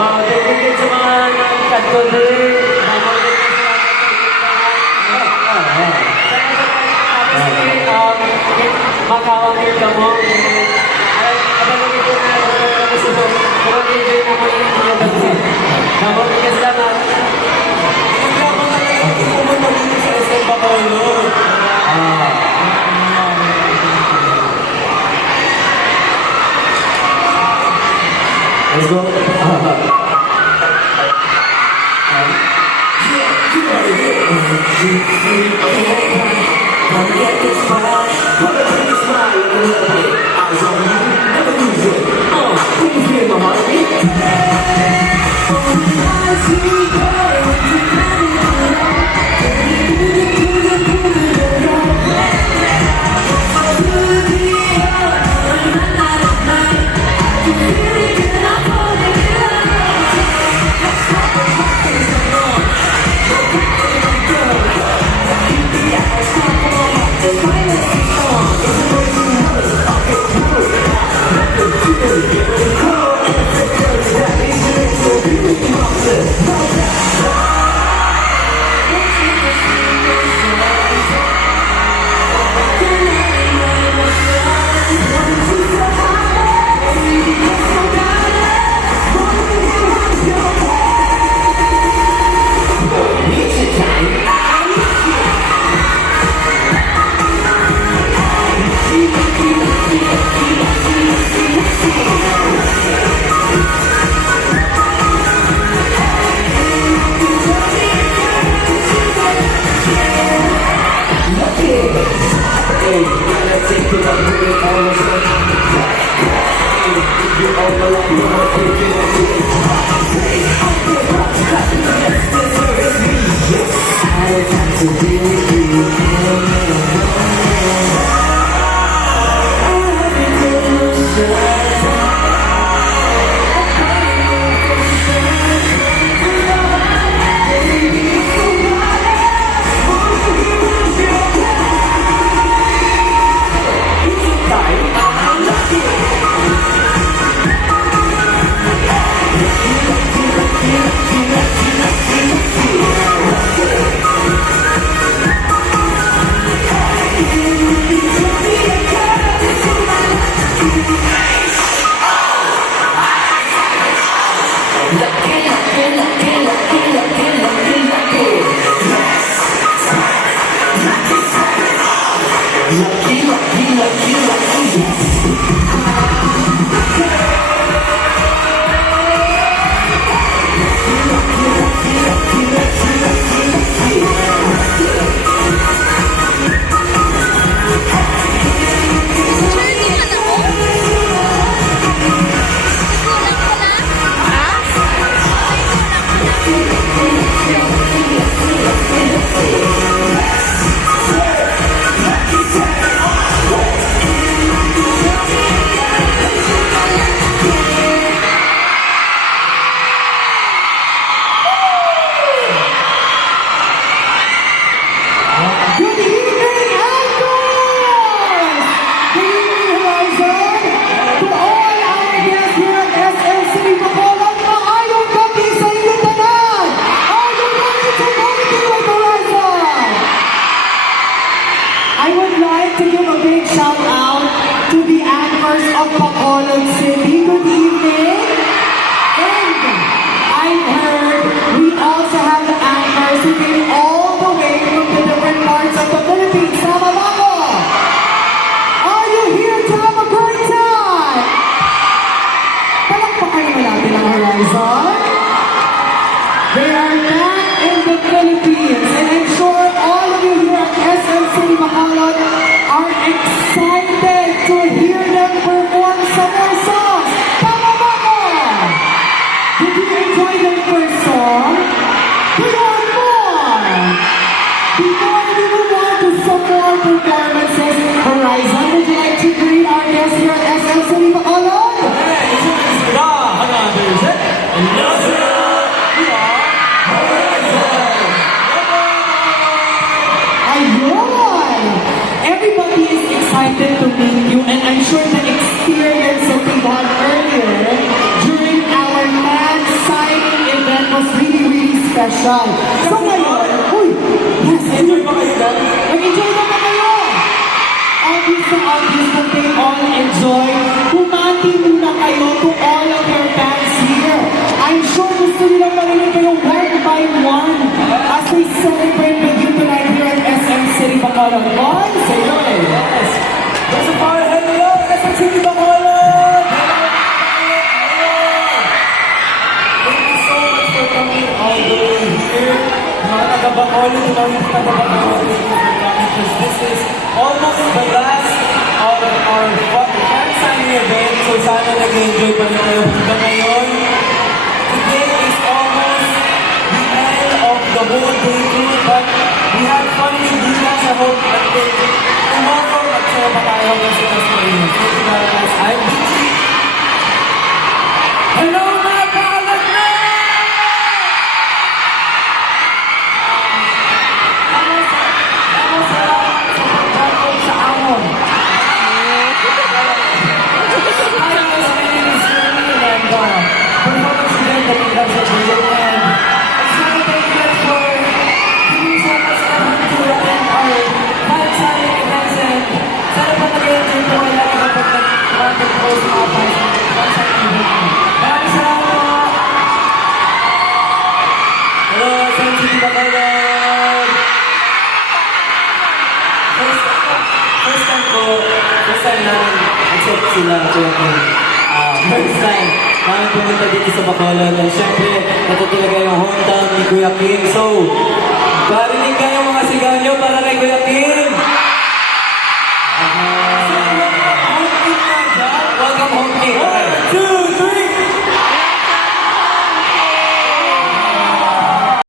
Thank you sa mga nagkatko din. Makawang yung damo. Abangan ito na gusto mo. Mag-enjoy na mo yung mga damo. Damo, bigas lang ha. Ang damo talaga kung mag-enjoy sa SM Bacolod. Let's go. Come get this fire, come get this fire, eyes on you, never lose it. Can you feel my heartbeat? I see sure the experience that we had earlier during our mad special. So ngayon, uy, yes, Enjoy ba kayo dyan? nag-enjoy na ba kayo? Obvious na obvious that they all enjoy. Bumati muna kayo to all of your fans here. I'm sure gusto nilang marinig kayo one by one as we celebrate with you tonight here at SM City Bacolod. Boy, say it. Yes. There's a fire. Hello, SM City Bacolod! Thank you so much for coming all the way here. Mga taga-Bacolod, mga taga-Bacolod, thank you for coming because this is almost the last of our fan signing event. So sana nag-enjoy pa rin kayo hanggang ngayon. Today is almost the end of the whole day tour, but we had fun with you guys. I hope until tomorrow magsaya pa tayo hanggang sa next morning. Thank you guys. I'm BG. Hello mga kalat na! Sa pagkakot sa amon. Performance event that we have sa video and sana thank you guys for giving so much effort to attend our fan signing events and sana pa nag-enjoy po kayo lagi kapag nag-post mga fan signing event. Maraming salamat po! Hello, SM City Bacolod! First time namin accept sila Kuya Kim. First time namin pumunta dito sa Bacolod. And syempre, ito talaga yung hometown ni Kuya Kim. So, parinig kayo mga sigaw nyo para kay Kuya Kim.